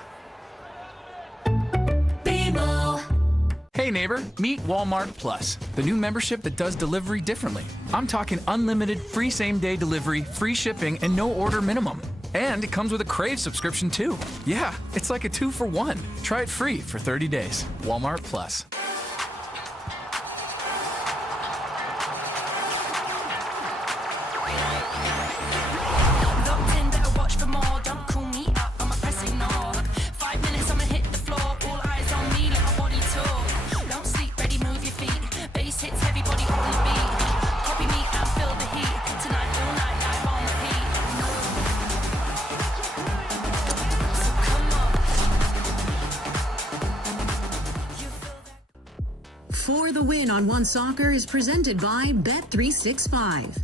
Hey neighbor, meet Walmart Plus, the new membership that does delivery differently. I'm talking unlimited free same-day delivery, free shipping, and no order minimum. And it comes with a Crave subscription too. Yeah, it's like a 2-for-1. Try it free for 30 days. Walmart Plus. For the Win on One Soccer is presented by bet365.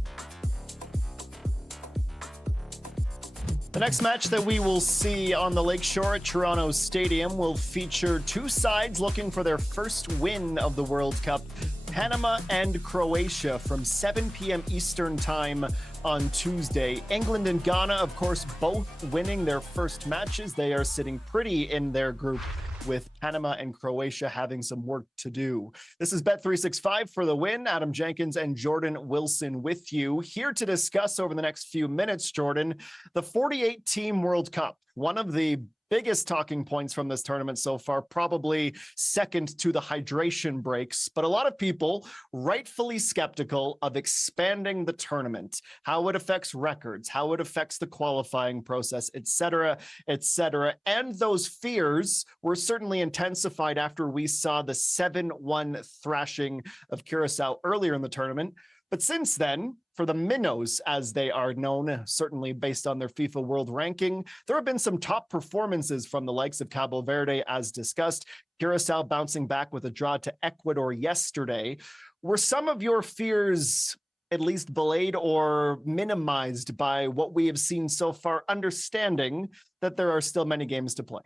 The next match that we will see on the Lakeshore at Toronto Stadium will feature two sides looking for their first win of the World Cup. Panama and Croatia from 7 p.m. Eastern Time on Tuesday. England and Ghana, of course, both winning their first matches. They are sitting pretty in their group, with Panama and Croatia having some work to do. This is Bet365 for the Win. Adam Jenkins and Jordan Wilson with you, here to discuss over the next few minutes, Jordan, the 48-team World Cup. One of the biggest talking points from this tournament so far, probably second to the hydration breaks, but a lot of people rightfully skeptical of expanding the tournament, how it affects records, how it affects the qualifying process, et cetera, et cetera. And those fears were certainly intensified after we saw the 7-1 thrashing of Curacao earlier in the tournament. But since then, for the Minnows, as they are known, certainly based on their FIFA World Ranking, there have been some top performances from the likes of Cabo Verde, as discussed. Curacao bouncing back with a draw to Ecuador yesterday. Were some of your fears at least belayed or minimized by what we have seen so far, understanding that there are still many games to play?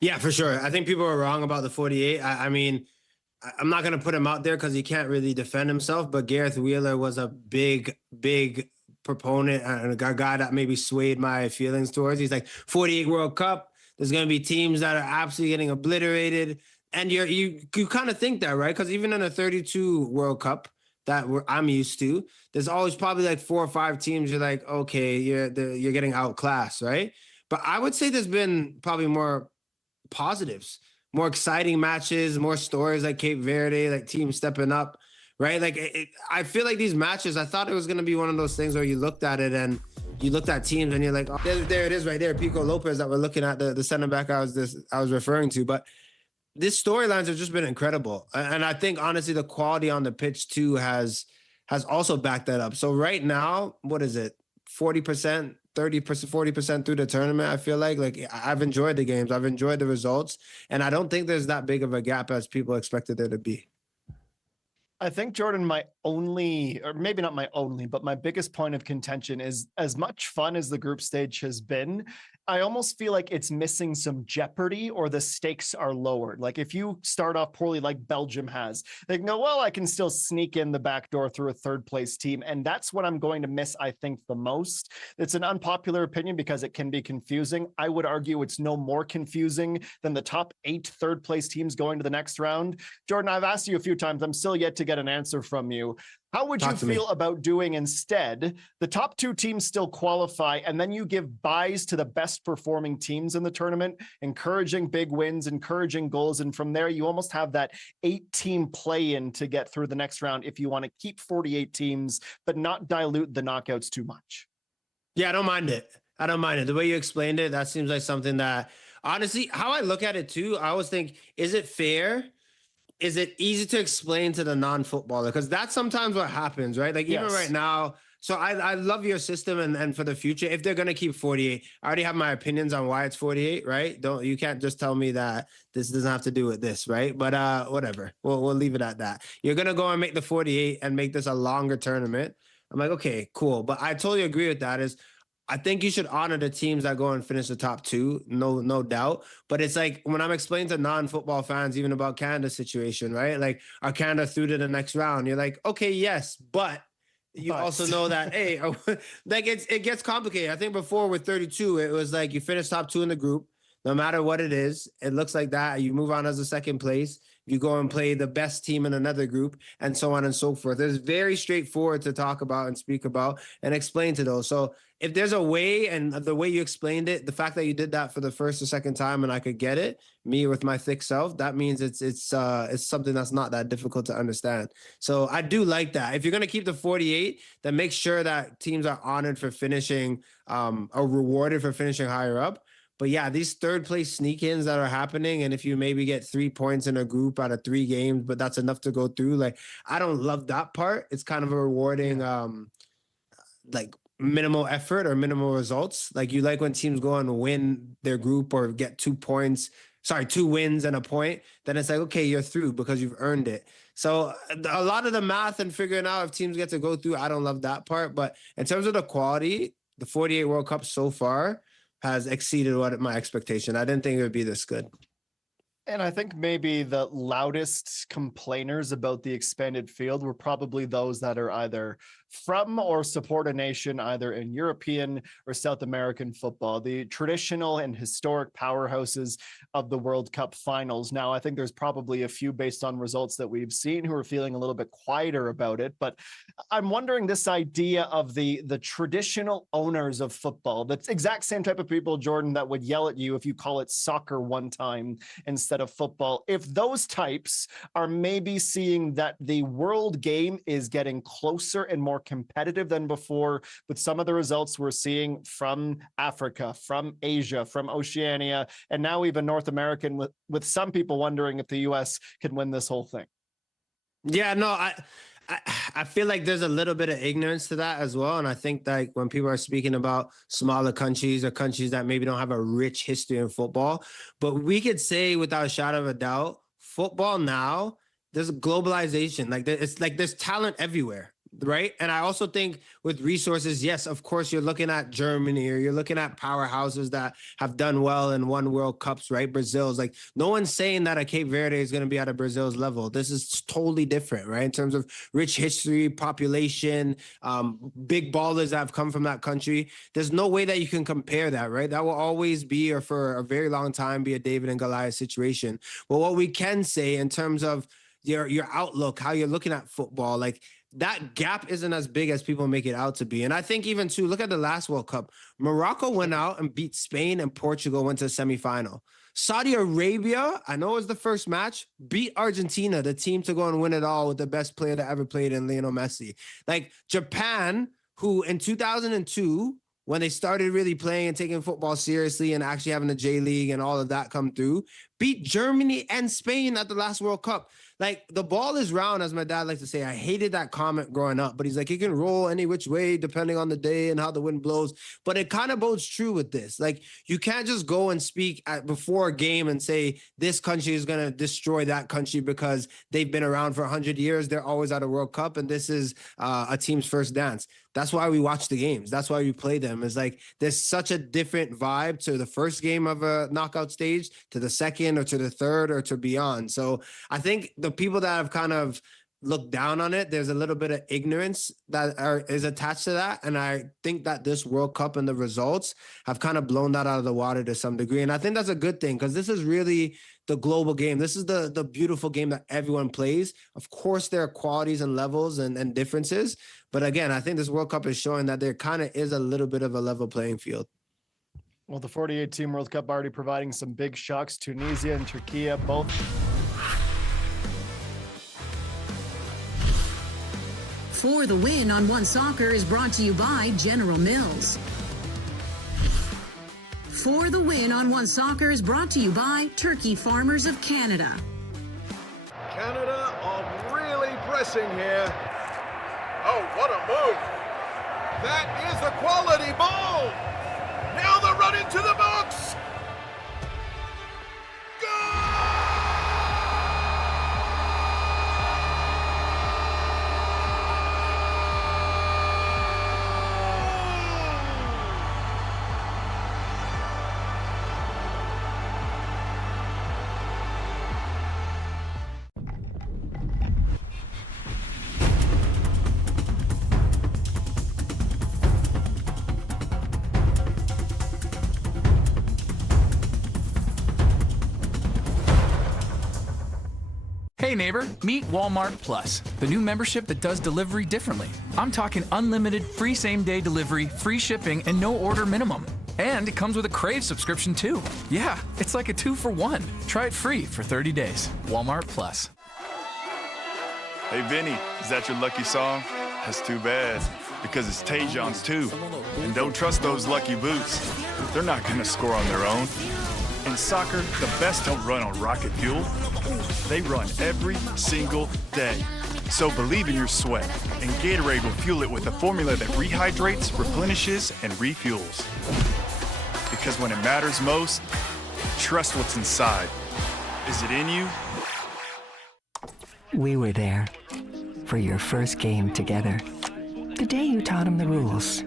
Yeah, for sure. I think people are wrong about the 48. I mean, I'm not going to put him out there because he can't really defend himself, but Gareth Wheeler was a big proponent and a guy that maybe swayed my feelings towards. He's like, 48 World Cup, there's going to be teams that are absolutely getting obliterated. And you kind of think that, right? Because even in a 32 World Cup that I'm used to, there's always probably like 4 or 5 teams you're like, okay, you're getting outclassed, right? But I would say there's been probably more positives, more exciting matches, more stories like Cape Verde, like teams stepping up, right? Like I feel like these matches, I thought it was going to be one of those things where you looked at it and you looked at teams and you're like, oh, there it is right there, Pico Lopez that we're looking at, the center back I was referring to. But these storylines have just been incredible. And I think, honestly, the quality on the pitch, too, has also backed that up. So right now, what is it, 40%? 30%, 40% through the tournament, I feel like I've enjoyed the games. I've enjoyed the results. And I don't think there's that big of a gap as people expected there to be. I think, Jordan, my only, or maybe not my only, but my biggest point of contention is, as much fun as the group stage has been, I almost feel like it's missing some jeopardy, or the stakes are lowered. Like if you start off poorly, like Belgium has, they go, well, I can still sneak in the back door through a third place team. And that's what I'm going to miss, I think, the most. It's an unpopular opinion because it can be confusing. I would argue it's no more confusing than the top 8 third place teams going to the next round. Jordan, I've asked you a few times. I'm still yet to get an answer from you. How would you feel about doing instead the top 2 teams still qualify, and then you give buys to the best performing teams in the tournament, encouraging big wins, encouraging goals, and from there you almost have that 8-team play-in to get through the next round if you want to keep 48 teams but not dilute the knockouts too much? Yeah, I don't mind it. I don't mind it. The way you explained it, that seems like something that, honestly, how I look at it too, I always think, is it fair? Is it easy to explain to the non-footballer? Because that's sometimes what happens, right? Like even right now. So I love your system, and for the future, if they're going to keep 48, I already have my opinions on why it's 48, right? You can't just tell me that this doesn't have to do with this, right? But whatever, we'll leave it at that. You're going to go and make the 48 and make this a longer tournament. I'm like, okay, cool. But I totally agree with that. I think you should honor the teams that go and finish the top 2, no doubt. But it's like when I'm explaining to non-football fans, even about Canada's situation, right? Like, are Canada through to the next round? You're like, okay, yes, but you also know that, hey, like it gets complicated. I think before with 32, it was like you finish top 2 in the group, no matter what it is. It looks like that. You move on as a second place. You go and play the best team in another group, and so on and so forth. It's very straightforward to talk about and speak about and explain to those. So if there's a way, and the way you explained it, the fact that you did that for the first or second time and I could get it, me with my thick self, that means it's something that's not that difficult to understand. So I do like that. If you're going to keep the 48, then make sure that teams are honored for finishing, or rewarded for finishing higher up. But yeah, these third place sneak-ins that are happening, and if you maybe get 3 points in a group out of 3 games, but that's enough to go through, like, I don't love that part. It's kind of a rewarding, like, minimal effort or minimal results. Like, you like when teams go and win their group or get 2 wins and a point, then it's like, okay, you're through because you've earned it. So a lot of the math and figuring out if teams get to go through, I don't love that part. But in terms of the quality, the 48 World Cup so far has exceeded what my expectation. I didn't think it would be this good. And I think maybe the loudest complainers about the expanded field were probably those that are either from or support a nation either in European or South American football, the traditional and historic powerhouses of the World Cup finals. Now, I think there's probably a few based on results that we've seen who are feeling a little bit quieter about it. But I'm wondering this idea of the traditional owners of football, the exact same type of people, Jordan, that would yell at you if you call it soccer one time instead of football. If those types are maybe seeing that the world game is getting closer and more competitive than before, with some of the results we're seeing from Africa, from Asia, from Oceania, and now even North American, with some people wondering if the US can win this whole thing. Yeah, no, I feel like there's a little bit of ignorance to that as well. And I think that when people are speaking about smaller countries or countries that maybe don't have a rich history in football, but we could say without a shadow of a doubt, football now, there's globalization. Like there's talent everywhere. Right. And I also think with resources, yes, of course, you're looking at Germany or you're looking at powerhouses that have done well and won World Cups, right? Brazil's like, no one's saying that a Cape Verde is going to be at a Brazil's level. This is totally different, right? In terms of rich history, population, big ballers that have come from that country. There's no way that you can compare that, right? That will always be, or for a very long time, be a David and Goliath situation. But what we can say in terms of your outlook, how you're looking at football, like, that gap isn't as big as people make it out to be. And I think even too, look at the last World Cup. Morocco went out and beat Spain, and Portugal went to the semifinal. Saudi Arabia, I know it was the first match, beat Argentina, the team to go and win it all with the best player that ever played in Lionel Messi. Like Japan, who in 2002, when they started really playing and taking football seriously and actually having the J League and all of that come through, beat Germany and Spain at the last World Cup. Like, the ball is round, as my dad likes to say. I hated that comment growing up, but he's like, it can roll any which way depending on the day and how the wind blows. But it kind of bodes true with this. Like, you can't just go and speak before a game and say this country is going to destroy that country because they've been around for 100 years. They're always at a World Cup, and this is a team's first dance. That's why we watch the games. That's why we play them. It's like there's such a different vibe to the first game of a knockout stage, to the second or to the third or to beyond. So I think the people that have kind of looked down on it, there's a little bit of ignorance that is attached to that. And I think that this World Cup and the results have kind of blown that out of the water to some degree. And I think that's a good thing, because this is really the global game. This is the beautiful game that everyone plays. Of course, there are qualities and levels and differences. But again, I think this World Cup is showing that there kind of is a little bit of a level playing field. Well, the 48-team World Cup already providing some big shocks. Tunisia and Turkey both. For the Win on One Soccer is brought to you by General Mills. For the Win on One Soccer is brought to you by Turkey Farmers of Canada. Canada are really pressing here. Oh, what a move. That is a quality ball. Now the run into the box. Hey neighbor, meet Walmart Plus, the new membership that does delivery differently. I'm talking unlimited free same-day delivery, free shipping, and no order minimum. And it comes with a Crave subscription too. Yeah, it's like a 2-for-1. Try it free for 30 days. Walmart Plus. Hey Vinny, is that your lucky song? That's too bad, because it's Tajon's too. And don't trust those lucky boots. They're not gonna score on their own. In soccer, the best don't run on rocket fuel. They run every single day. So believe in your sweat, and Gatorade will fuel it with a formula that rehydrates, replenishes, and refuels. Because when it matters most, trust what's inside. Is it in you? We were there for your first game together. The day you taught him the rules.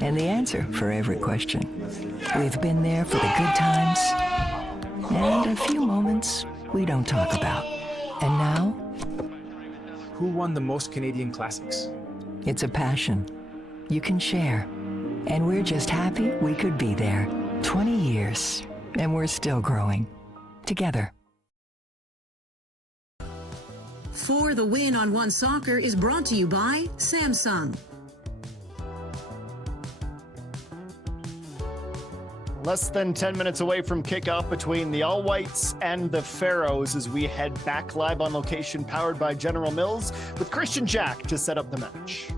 And the answer for every question. We've been there for the good times and a few moments we don't talk about. And now, Who won the most Canadian Classics? it's a passion you can share. And we're just happy we could be there. 20 years, and we're still growing. Together. For the Win on One Soccer is brought to you by Samsung. Less than 10 minutes away from kickoff between the All Whites and the Pharaohs as we head back live on location, powered by General Mills, with Christian Jack to set up the match.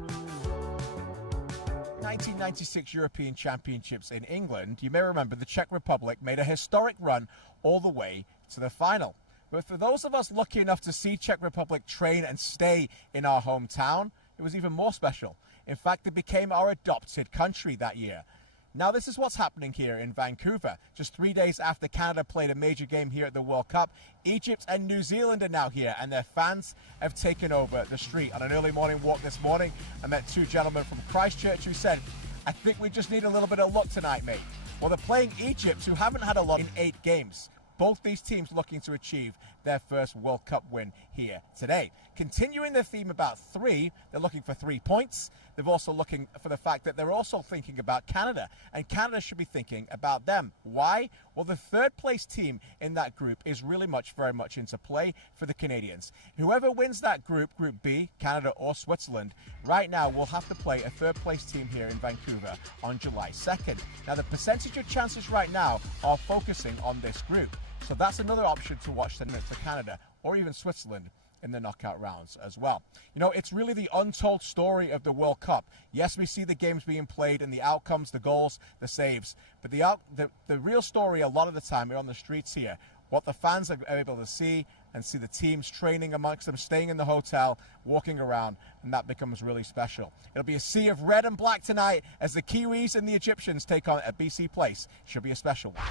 1996 European Championships in England, you may remember the Czech Republic made a historic run all the way to the final. But for those of us lucky enough to see Czech Republic train and stay in our hometown, it was even more special. In fact, it became our adopted country that year. Now, this is what's happening here in Vancouver. Just 3 days after Canada played a major game here at the World Cup, Egypt and New Zealand are now here, and their fans have taken over the street. On an early morning walk this morning, I met two gentlemen from Christchurch who said, "I think we just need a little bit of luck tonight, mate." Well, they're playing Egypt, who haven't had a lot in 8 games. Both these teams looking to achieve their first World Cup win here today. Continuing their theme about 3, they're looking for 3 points. They're also looking for the fact that they're also thinking about Canada, and Canada should be thinking about them. Why? Well, the third place team in that group is really very much into play for the Canadians. Whoever wins that group, Group B, Canada or Switzerland, right now will have to play a third place team here in Vancouver on July 2nd. Now, the percentage of chances right now are focusing on this group. So that's another option to watch then for Canada or even Switzerland in the knockout rounds as well. You know, it's really the untold story of the World Cup. Yes, we see the games being played and the outcomes, the goals, the saves, but the real story a lot of the time are on the streets here. what the fans are able to see and see the teams training amongst them, staying in the hotel, walking around, and that becomes really special. It'll be a sea of red and black tonight as the Kiwis and the Egyptians take on at BC Place. Should be a special one.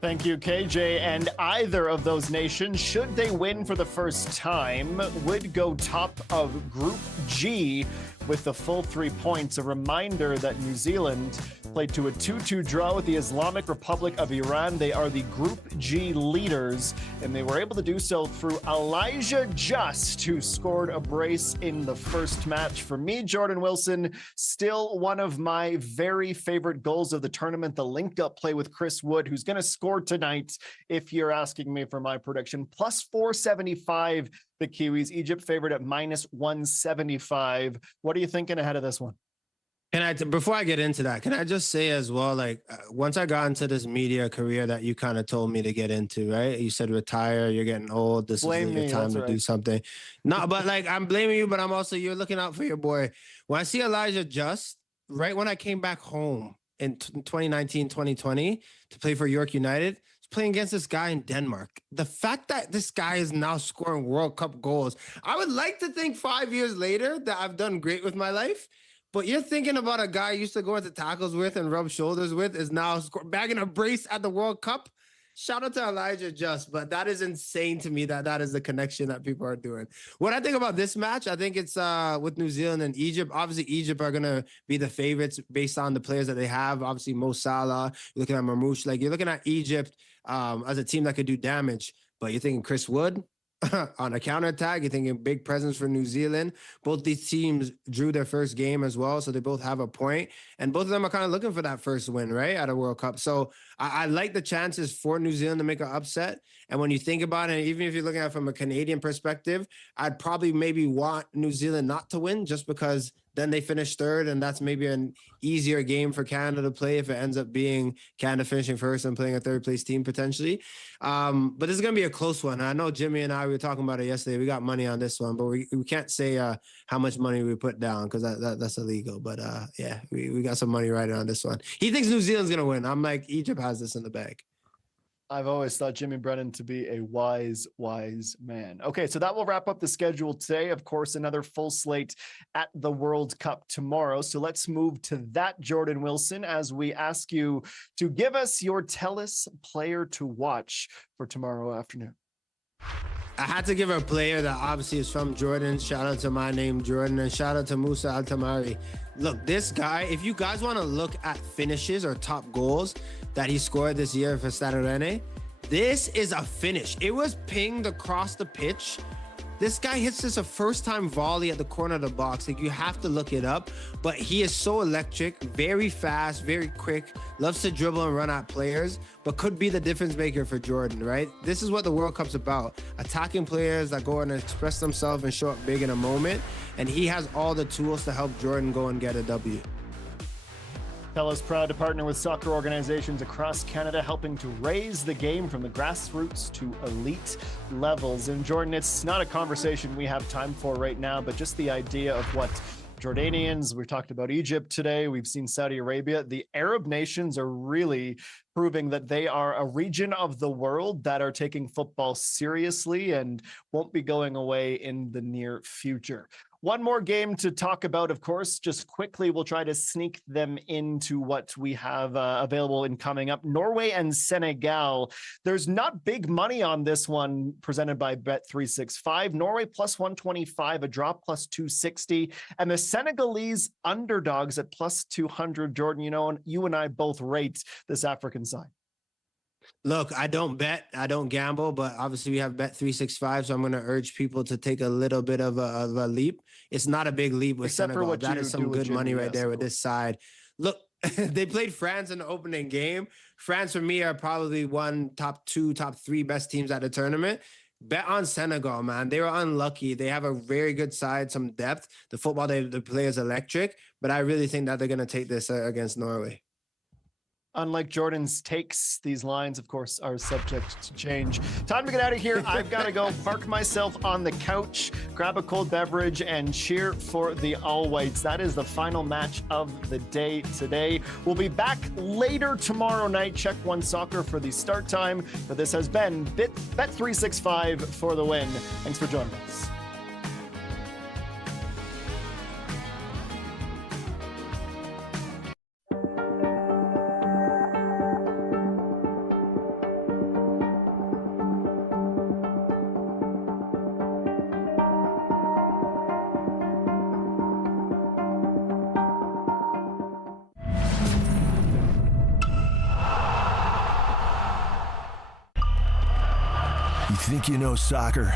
Thank you, KJ. And either of those nations, should they win for the first time, would go top of Group G with the full 3 points. A reminder that New Zealand played to a 2-2 draw with the Islamic Republic of Iran. They are the Group G leaders, and they were able to do so through Elijah Just, who scored a brace in the first match. For me, Jordan Wilson, still one of my very favorite goals of the tournament, the link-up play with Chris Wood, who's going to score tonight, if you're asking me for my prediction. Plus 475, the Kiwis. Egypt favorite at minus 175. What are you thinking ahead of this one? Before I get into that, can I just say as well, like, once I got into this media career that you kind of told me to get into, right? You said retire, you're getting old, this is your time to do something. No, but like, I'm blaming you, but I'm also, you're looking out for your boy. When I see Elijah Just, right when I came back home in 2019, 2020 to play for York United, playing against this guy in Denmark. The fact that this guy is now scoring World Cup goals, I would like to think 5 years later that I've done great with my life. But you're thinking about a guy you used to go into tackles with and rub shoulders with is now bagging a brace at the World Cup. Shout out to Elijah Just, but that is insane to me that is the connection that people are doing. What I think about this match, I think it's with New Zealand and Egypt. Obviously, Egypt are going to be the favorites based on the players that they have. Obviously, Mo Salah, you're looking at Marmoush. Like, you're looking at Egypt as a team that could do damage. But you're thinking Chris Wood on a counterattack. You're thinking big presence for New Zealand. Both these teams drew their first game as well, so they both have a point. And both of them are kind of looking for that first win, right, at a World Cup. So I like the chances for New Zealand to make an upset. And when you think about it, even if you're looking at it from a Canadian perspective, I'd probably maybe want New Zealand not to win just because then they finish third, and that's maybe an easier game for Canada to play if it ends up being Canada finishing first and playing a third-place team potentially. But this is going to be a close one. I know Jimmy and I, we were talking about it yesterday. We got money on this one, but we can't say how much money we put down because that's illegal. But, yeah, we got some money right on this one. He thinks New Zealand's going to win. I'm like, Egypt has this in the bag. I've always thought Jimmy Brennan to be a wise man. Okay, so that will wrap up the schedule today. Of course, another full slate at the World Cup tomorrow. So let's move to that, Jordan Wilson, as we ask you to give us your TELUS player to watch for tomorrow afternoon. I had to give a player that obviously is from Jordan. Shout out to my name, Jordan, and shout out to Musa Altamari. Look, this guy, if you guys want to look at finishes or top goals that he scored this year for Stade Rennais, this is a finish. It was pinged across the pitch. This guy hits this a first-time volley at the corner of the box. Like, you have to look it up. But he is so electric, very fast, very quick, loves to dribble and run at players, but could be the difference maker for Jordan, right? This is what the World Cup's about. Attacking players that go and express themselves and show up big in a moment. And he has all the tools to help Jordan go and get a W. TELUS proud to partner with soccer organizations across Canada, helping to raise the game from the grassroots to elite levels. And Jordan, it's not a conversation we have time for right now, but just the idea of what Jordanians, we talked about Egypt today, we've seen Saudi Arabia, the Arab nations are really proving that they are a region of the world that are taking football seriously and won't be going away in the near future. One more game to talk about, of course, just quickly, we'll try to sneak them into what we have available in coming up. Norway and Senegal. There's not big money on this one presented by Bet365. Norway plus 125, a draw plus 260, and the Senegalese underdogs at plus 200. Jordan, you know, you and I both rate this African side. Look, I don't bet, I don't gamble, but obviously we have Bet365, so I'm going to urge people to take a little bit of a leap. It's not a big leap with Except Senegal. for what that is some good money right there with this side. Look, they played France in the opening game. France, for me, are probably top two, top three best teams at the tournament. Bet on Senegal, man. They were unlucky. They have a very good side, some depth. The football they play is electric, but I really think that they're going to take this against Norway. Unlike Jordan's takes, these lines, of course, are subject to change. Time to get out of here. I've got to go park myself on the couch, grab a cold beverage, and cheer for the All Whites. That is the final match of the day today. We'll be back later tomorrow night. Check One Soccer for the start time. But this has been Bet365 for the win. Thanks for joining us. You think you know soccer?